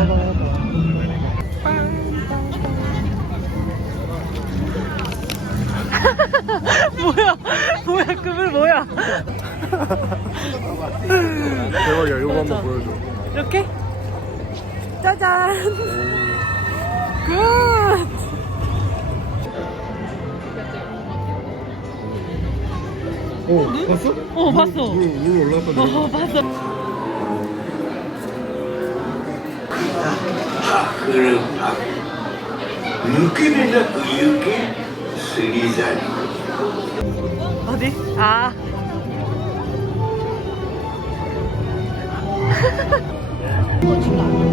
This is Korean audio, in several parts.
뭐야? 뭐야? 그물 뭐야? 대박이야 이거 한번 보여줘 이렇게? 짜잔! 굿! 어 봤어? 어, 봤어. 물, 물 올라왔다 어, 봤어. 밖으로 밖 육기는 그 육기 쓰리자리 어디? 아. 뭐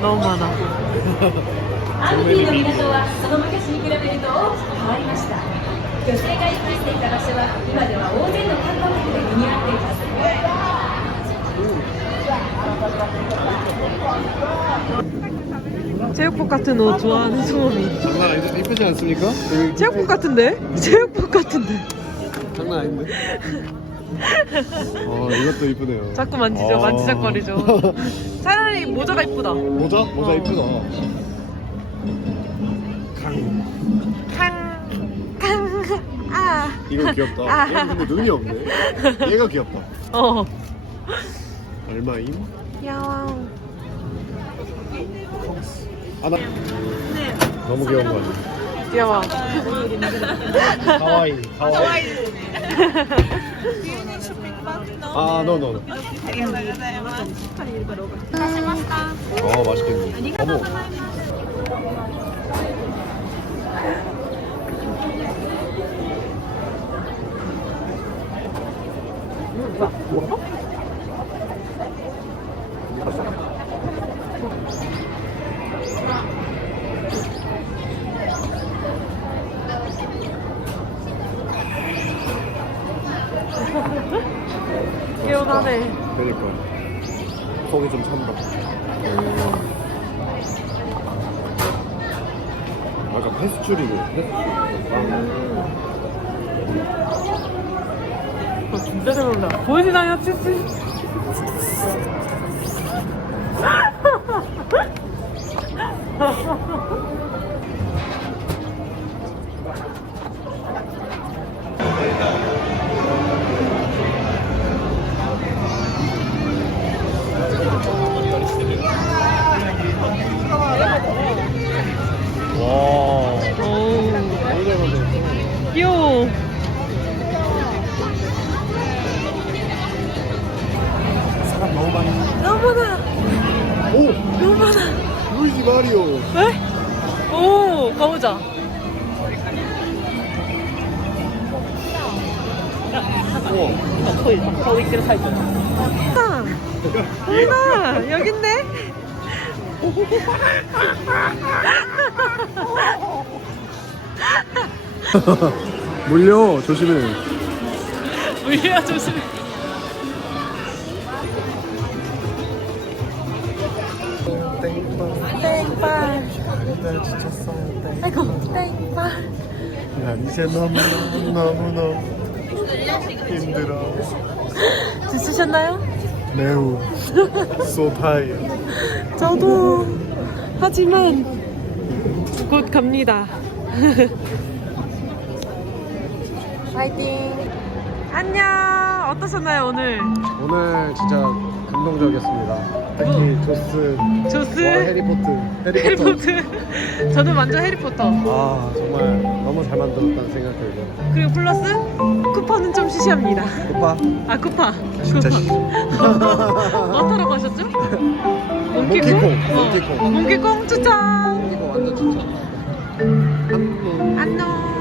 너무 많아. 체육복 같은 옷 좋아하는 소음이. 장난 아닌데 이쁘지 않습니까? 체육복 같은데? 체육복 같은데? 장난 아닌데? 아 이것도 이쁘네요 자꾸 만지죠, 아. 만지작거리죠. 차라리 모자가 이쁘다. 모자? 모자 어. 이쁘다 강 캉, 캉, 아. 이거 귀엽다 아. 얘 근데 눈이 없네 얘가 귀엽다 어. 얼마임? 귀여워. 아, 나... 너무 귀여운 거 같아 귀여워. 하와이 하와이 아 노노노 아 맛있겠네 어머 개운하네. 그러니까 속이 좀 찬다 아까 페스츄리고 어, 진짜 잘 먹는다. 보여주나요, 치즈? 귀여워. 사람 너무 많이 너무 많아. 오! 너무 많아. 루이지 마리오 왜? 오, 가보자. 우와 아, 누나, 여긴데? 물려 조심해 물려 조심해. 땡빨. 아이고, 땡빨. 난 이제 너무너무 너무 너무 힘들어 지치셨나요? 매우 so tired 저도. 하지만 곧 갑니다. 파이팅. 안녕. 어떠셨나요 오늘? 오늘 진짜 감동적이었습니다 특히 조스 조스. 와, 해리포트 해리포터 해리포터. 저는 완전 해리포터. 아 정말 너무 잘 만들었다는 생각 들고 그리고 플러스 쿠파는 좀 시시합니다. 오빠 아 쿠파. 진짜 쿠파. 시- 뭐 타러 가셨죠? 몽키콩, 어, 몽키콩. 몽키콩 추천. 이거 완전 추천 한국 안녕.